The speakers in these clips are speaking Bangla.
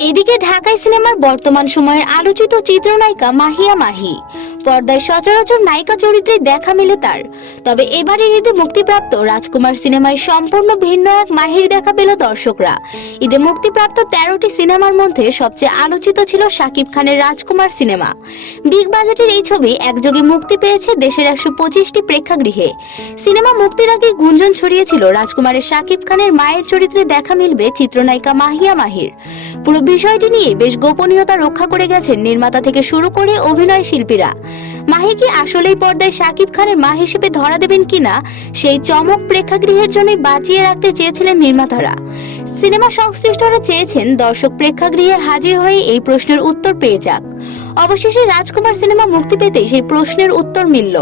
এদিকে ঢাকাই সিনেমার বর্তমান সময়ের আলোচিত চিত্রনায়িকা মাহিয়া মাহি। পর্দায় সচরাচর নায়িকা চরিত্রে দেখা মেলে তার। তবে এবারের ঈদে মুক্তিপ্রাপ্ত রাজকুমার সিনেমায় সম্পূর্ণ ভিন্ন এক মাহির দেখা পেল দর্শকরা। ঈদে মুক্তিপ্রাপ্ত তেরোটি সিনেমার মধ্যে সবচেয়ে আলোচিত ছিল শাকিব খানের রাজকুমার সিনেমা। বিগ বাজেটের এই ছবি একযোগে মুক্তি পেয়েছে দেশের একশো পঁচিশটি প্রেক্ষাগৃহে। সিনেমা মুক্তির আগে গুঞ্জন ছড়িয়েছিল রাজকুমারের শাকিব খানের মায়ের চরিত্রে দেখা মিলবে চিত্রনায়িকা মাহিয়া মাহির। পুরো বিষয়টি নিয়ে বেশ গোপনীয়তা রক্ষা করে গেছেন নির্মাতা থেকে শুরু করে অভিনয় শিল্পীরা। মাহি কি আসলেই পর্দায় শাকিব খানের মা হিসেবে ধরা দেবেন কিনা, সেই চমক প্রেক্ষাগৃহের জন্যই বাঁচিয়ে রাখতে চেয়েছিলেন নির্মাতারা। সিনেমা সংশ্লিষ্টরা চেয়েছেন দর্শক প্রেক্ষাগৃহে হাজির হয়ে এই প্রশ্নের উত্তর পেয়ে যাক। অবশেষে রাজকুমার সিনেমা মুক্তি পেতেই সেই প্রশ্নের উত্তর মিলল।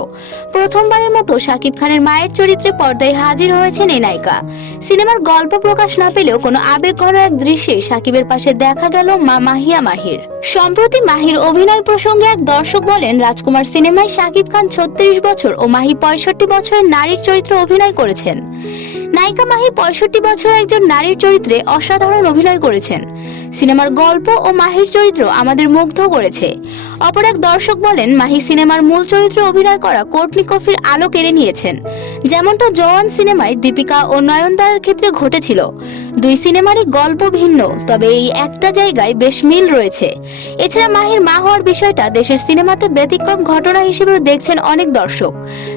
প্রথমবারের মতো শাকিব খানের মায়ের চরিত্রে পর্দায় হাজির হয়েছেন এই নায়িকা। সিনেমার গল্প প্রকাশ না পেলেও কোনো আবেগঘন এক দৃশ্যে সাকিবের পাশে দেখা গেল মা মাহিয়া মাহির। সম্প্রতি মাহির অভিনয় প্রসঙ্গে এক দর্শক বলেন, রাজকুমার সিনেমায় শাকিব খান ছত্রিশ বছর ও মাহি পঁয়ষট্টি বছরের নারীর চরিত্রে অভিনয় করেছেন। নায়িকা মাহি পঁয়ষট্টি বছর একজন নারীর চরিত্রে অসাধারণ অভিনয় করেছেন। সিনেমার গল্প ও মাহির চরিত্র আমাদের মুগ্ধ করেছে। অপর এক দর্শক বলেন, মাহি সিনেমার মূল চরিত্রে অভিনয় করা কোর্টনি কফির আলো কেড়ে নিয়েছেন। যেমনটা জওয়ান সিনেমায় দীপিকা ও নয়নতারার ক্ষেত্রে ঘটেছিল। দুই সিনেমারই গল্প ভিন্ন, তবে এই একটা জায়গায় বেশ মিল রয়েছে। এছাড়া মাহির মা হওয়ার বিষয়টা দেশের সিনেমাতে ব্যতিক্রম ঘটনা হিসেবেও দেখছেন অনেক দর্শক।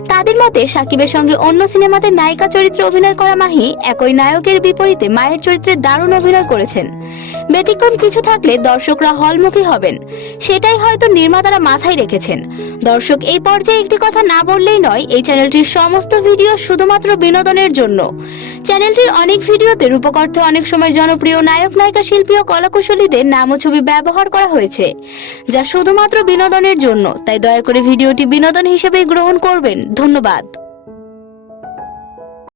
তাদের মতে, সাকিবের সঙ্গে অন্য সিনেমাতে নায়িকা চরিত্রে অভিনয় করা মাহি একই নায়কের বিপরীতে মায়ের চরিত্রে দারুণ অভিনয় করেছেন। ব্যতিক্রম কিছু থাকলে দর্শকরা হলমুখী হবেন, সেটাই হয়তো নির্মাতারা মাথায় রেখেছেন। দর্শক, এই পর্যায়ে একটি কথা না বললেই নয়, এই চ্যানেলটির সমস্ত ভিডিও শুধুমাত্র বিনোদনের জন্য। চ্যানেলটির অনেক ভিডিওতে রূপকর্থে অনেক সময় জনপ্রিয় নায়ক, নায়িকা, শিল্পী ও কলাকুশলীদের নাম ও ছবি ব্যবহার করা হয়েছে, যা শুধুমাত্র বিনোদনের জন্য। তাই দয়া করে ভিডিওটি বিনোদন হিসেবে গ্রহণ করবেন। ধন্যবাদ।